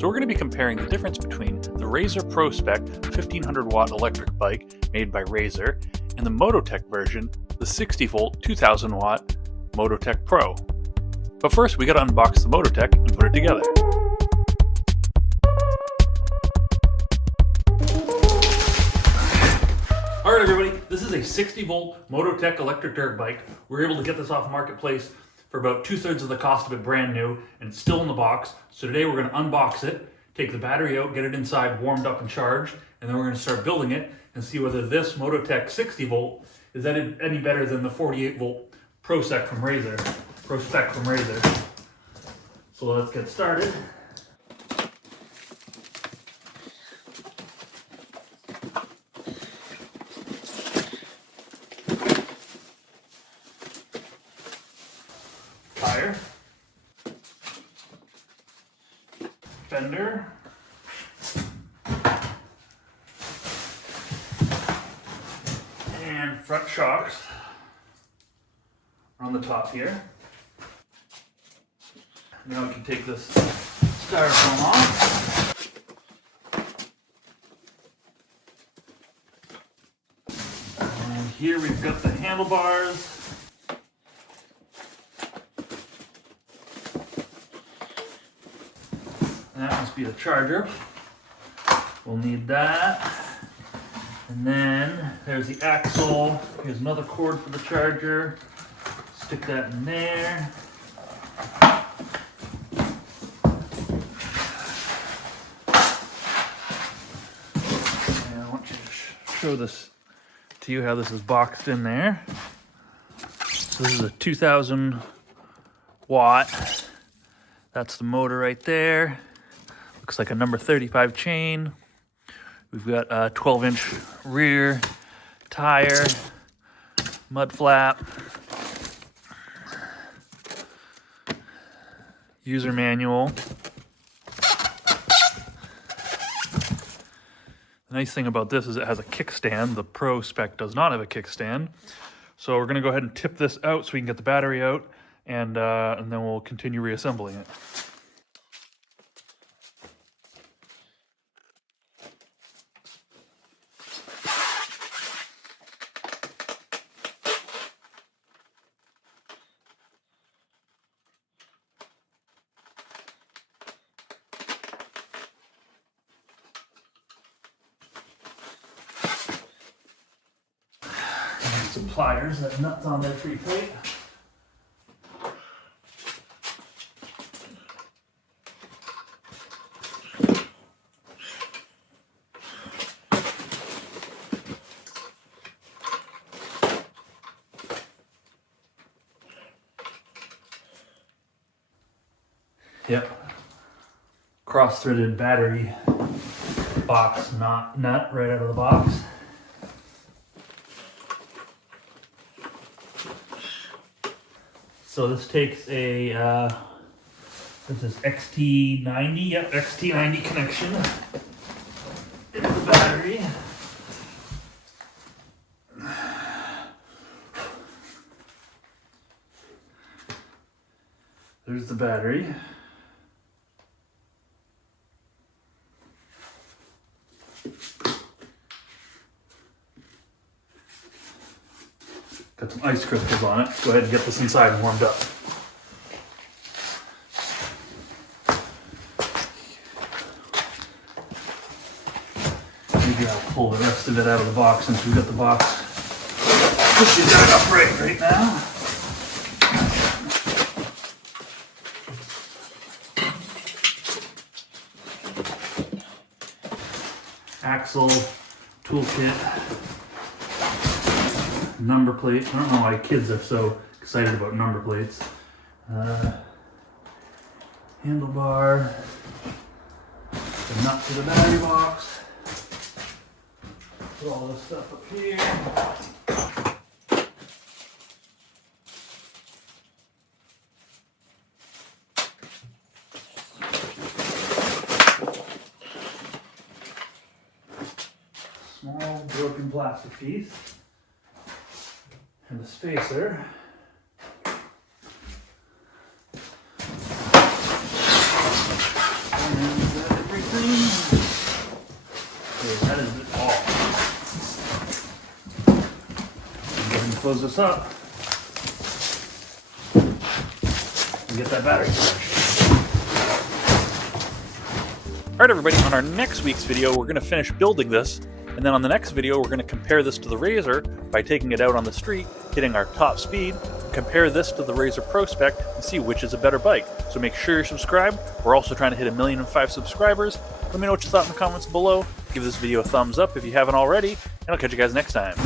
So we're going to be comparing the difference between the Razor Pro Spec 1500 watt electric bike made by Razor and the Mototec version, the 60 volt 2000 watt Mototec Pro. But first we got to unbox the Mototec and put it together. Alright everybody, this is a 60 volt Mototec electric dirt bike. We were able to get this off Marketplace for about 2/3 of the cost of it brand new, and it's still in the box. So today we're going to unbox it, take the battery out, get it inside warmed up and charged, and then we're going to start building it and see whether this Mototec 60 volt is any better than the 48 volt Pro Spec from Razor. So let's get started. Tire, fender, and front shocks are on the top here. Now we can take this styrofoam off. And here we've got the handlebars. That must be the charger. We'll need that. And then there's the axle. Here's another cord for the charger. Stick that in there. And I want you to show this to you how this is boxed in there. So this is a 2000 watt. That's the motor right there. Looks like a number 35 chain. We've got a 12-inch rear tire, mud flap, user manual. The nice thing about this is it has a kickstand. The Pro Spec does not have a kickstand. So we're gonna go ahead and tip this out so we can get the battery out, and then we'll continue reassembling it. Some pliers, that nut's on there pretty tight. Yep. Cross-threaded battery box nut right out of the box. So this takes a, this is XT90, yep, XT90 connection into the battery. There's the battery. Got some ice crystals on it. Go ahead and get this inside and warmed up. Maybe I'll pull the rest of it out of the box since we've got the box pushed it upright right now. Axle, toolkit. Number plate. I don't know why kids are so excited about number plates. Handlebar. The nut for the battery box. Put all this stuff up here. Small broken plastic piece. And the spacer. And close this up and get that battery charged. Alright everybody, on our next week's video we're going to finish building this, and then on the next video we're going to compare this to the Razor by taking it out on the street, hitting our top speed, compare this to the Razor Pro Spec, and see which is a better bike. So make sure you're subscribed. We're also trying to hit 1,000,005 subscribers. Let me know what you thought in the comments below. Give this video a thumbs up if you haven't already, and I'll catch you guys next time.